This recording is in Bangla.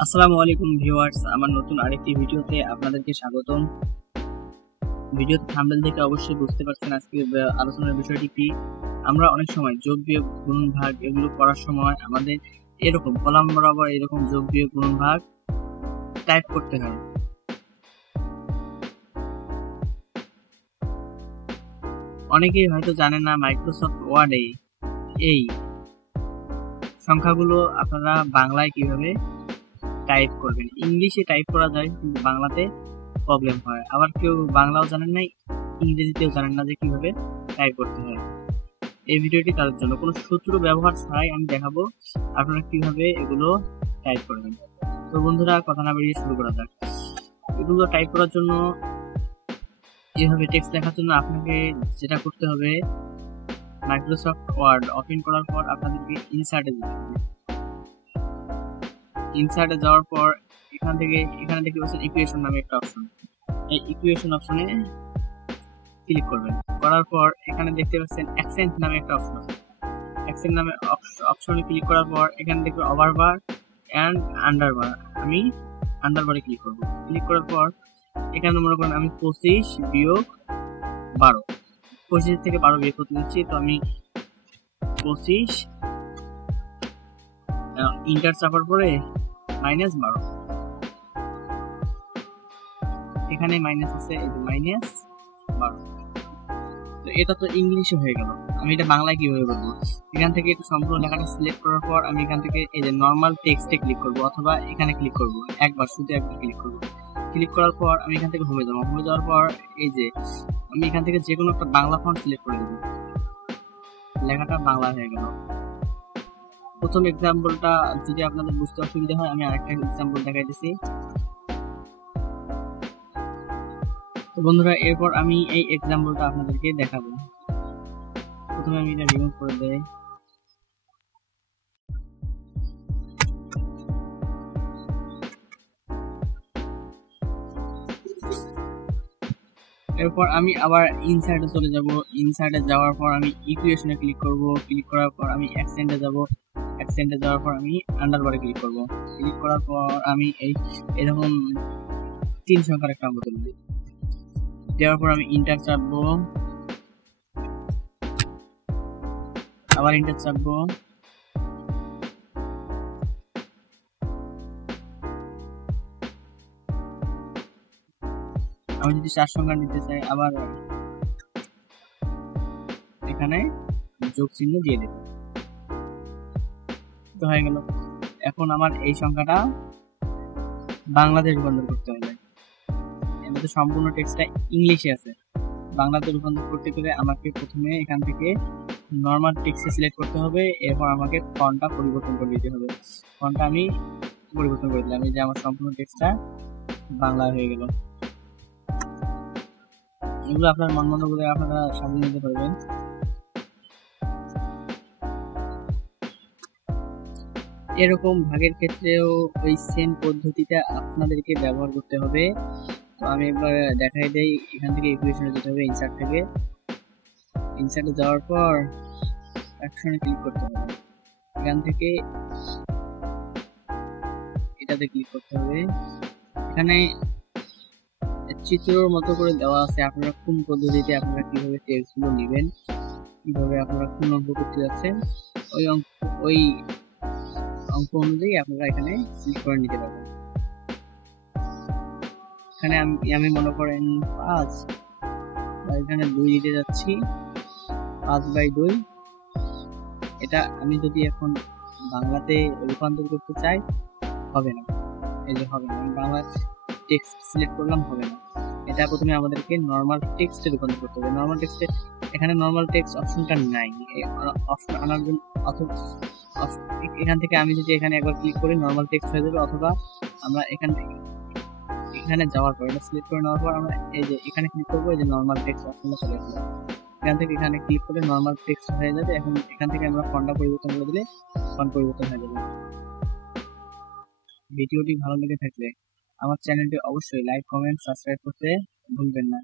আসসালামু আলাইকুম ভিউয়ার্স, আমার নতুন আরেকটি ভিডিওতে আপনাদেরকে স্বাগতম। ভিডিওতে থাম্বনেল দেখে অবশ্যই বুঝতে পারছেন আজকে আলোচনার বিষয়টি কি। আমরা অনেক সময় যোগ বিয়োগ গুণন ভাগ এগুলো করার সময় আমাদের এরকম কলাম বরাবর এরকম যোগ বিয়োগ গুণন ভাগ টাইপ করতে হয়। অনেকেই হয়তো জানেন না মাইক্রোসফট ওয়ার্ডে এই সংখ্যাগুলো আপনারা বাংলায় কিভাবে টাইপ করবেন। ইংলিশে টাইপ করা যায় কিন্তু বাংলাতে প্রবলেম হয়। আবার কেউ বাংলাও জানেন না, ইংরেজিতেও জানেন না যে কিভাবে টাইপ করতে হয়। এই ভিডিওটি তাদের জন্য কোনো সূত্র ব্যবহার ছাড়াই আমি দেখাবো আপনারা কিভাবে এগুলো টাইপ করবেন। তো বন্ধুরা, কথা না বাড়িয়ে শুরু করা যাক। এগুলো টাইপ করার জন্য, এইভাবে টেক্সট লেখার জন্য আপনাকে যেটা করতে হবে, মাইক্রোসফট ওয়ার্ড ওপেন করার পর আপনাদেরকে ইনসার্টে যেতে হবে। ইনসার্টে যাওয়ার পর এখানে দেখতে পাচ্ছেন ইকুয়েশন নামে একটা অপশন। এই ইকুয়েশন অপশনে ক্লিক করবেন। করার পর এখানে দেখতে পাচ্ছেন অ্যাকসেন্ট নামে একটা অপশন আছে। অ্যাকসেন্ট নামে অপশনে ক্লিক করার পর এখানে দেখবে ওভারবার এন্ড আন্ডারবার। আমি আন্ডারবারে ক্লিক করব। ক্লিক করার পর এখানে মনে করেন আমি 25 বিয়োগ 12, 25 থেকে 12 বিয়োগ করতে দিচ্ছি। তো আমি 25 ইন্টার চাপার পরে -12, এখানে মাইনাস আছে, এই যে -12। তো এটা তো ইংলিশে হয়ে গেল। আমি এটা বাংলায় কিভাবে করবো? এখান থেকে একটু সম্পূর্ণ লেখাটা সিলেক্ট করার পর আমি এখান থেকে এই যে নর্মাল টেক্সটে ক্লিক করব, অথবা এখানে ক্লিক করব, শুধু একবার ক্লিক করব। ক্লিক করার পর আমি এখান থেকে হোমে যাব। হোমে যাওয়ার পর এই যে আমি এখান থেকে যে কোনো একটা বাংলা ফন্ট সিলেক্ট করে দেব। লেখাটা বাংলা হয়ে গেল। প্রথম এক্সাম্পলটা যদি আপনাদের বুঝতে অসুবিধা হয়, আমি আরেকটা এক্সাম্পল দেখাইতেছি। তো বন্ধুরা, এরপর আমি এই এক্সাম্পলটা আপনাদেরকে দেখাবো। প্রথমে আমি এটা রিমুভ করে দেই। এরপর আমি আবার ইনসার্টে চলে যাব। ইনসার্টে যাওয়ার পর আমি ইকুয়েশনে ক্লিক করব। ক্লিক করার পর আমি অ্যাকসেন্টে যাব। অ্যাকসেন্টে যাওয়ার পর আমি আন্ডারবারে ক্লিক করব। ক্লিক করার পর আমি এরকম 3 সংখ্যার একটা অঙ্ক তুলব। দেওয়ার পর আমি ইন্টার চাপবো, আবার ইন্টার চাপবো। আমি যদি 4 সংখ্যা নিতে চাই, আবার এখানে যোগ চিহ্ন দিয়ে দেব। তো হয়ে গেল। এখন আমার এই সংখ্যাটা বাংলাতে রূপান্তর করতে হবে। এর সম্পূর্ণ টেক্সটটা ইংলিশে আছে, বাংলাতে রূপান্তর করতে গেলে আমাকে প্রথমে এখান থেকে নর্মাল টেক্সটে সিলেক্ট করতে হবে। এরপর আমাকে ফন্টটা পরিবর্তন করে দিতে হবে। ফন্টটা আমি পরিবর্তন করে দিলাম, এই যে আমার সম্পূর্ণ টেক্সটটা বাংলা হয়ে গেল। এগুলো আপনার মন মতো করে আপনারা সাজিয়ে নিতে পারবেন। এরকম ভাগের ক্ষেত্রেও ওই সেম পদ্ধতিটা আপনাদেরকে ব্যবহার করতে হবে। তো আমি একবার দেখাই দেই। এখান থেকে ইকুয়েশনে যেতে হবে, ইনসার্ট থেকে। ইনসার্টে যাওয়ার পর অ্যাকশনে ক্লিক করতে হবে। এখান থেকে এটাতে ক্লিক করতে হবে। এখানে চিত্রের মতো করে দেওয়া আছে আপনারা কোন পদ্ধতিতে আপনারা কিভাবে টেক্সটগুলো নেবেন, কিভাবে আপনারা কোন অঙ্ক করতে যাচ্ছেন, ওই অঙ্ক অনুযায়ী আপনারা এখানে ক্লিক করে নিতে পারবেন। এখানে আমি মনে করেন 5, এখানে 2 দিতে যাচ্ছি, 5/2। এটা আমি যদি এখন বাংলাতে রূপান্তর করতে চাই, হবে না। এই যে হবে না, আমি বাংলা টেক্সট সিলেক্ট করলাম, হবে না। এটা প্রথমে আমাদেরকে নরমাল টেক্সটে রূপান্তর করতে হবে। নরমাল টেক্সটে এখানে নরমাল টেক্সট অপশনটা নাই। অপশন আনার জন্য অথবা এখান থেকে আমি যদি এখানে একবার ক্লিক করি, নরমাল টেক্সট হয়ে যাবে। অথবা আমরা এখানে যাওয়ার পর এটা সিলেক্ট করে নেওয়ার পর আমরা এই যে এখানে ক্লিক করবো, এই যে নরমাল টেক্সট অপশনটা চলে আসবে। এখান থেকে এখানে ক্লিক করে নরমাল টেক্সট হয়ে যাবে। এখন এখান থেকে আমরা ফন্টটা পরিবর্তন করে দিলে ফন্ট পরিবর্তন হয়ে যাবে। ভিডিওটি ভালো লেগে থাকলে আমার চ্যানেলটি অবশ্যই লাইক, কমেন্ট, সাবস্ক্রাইব করতে ভুলবেন না।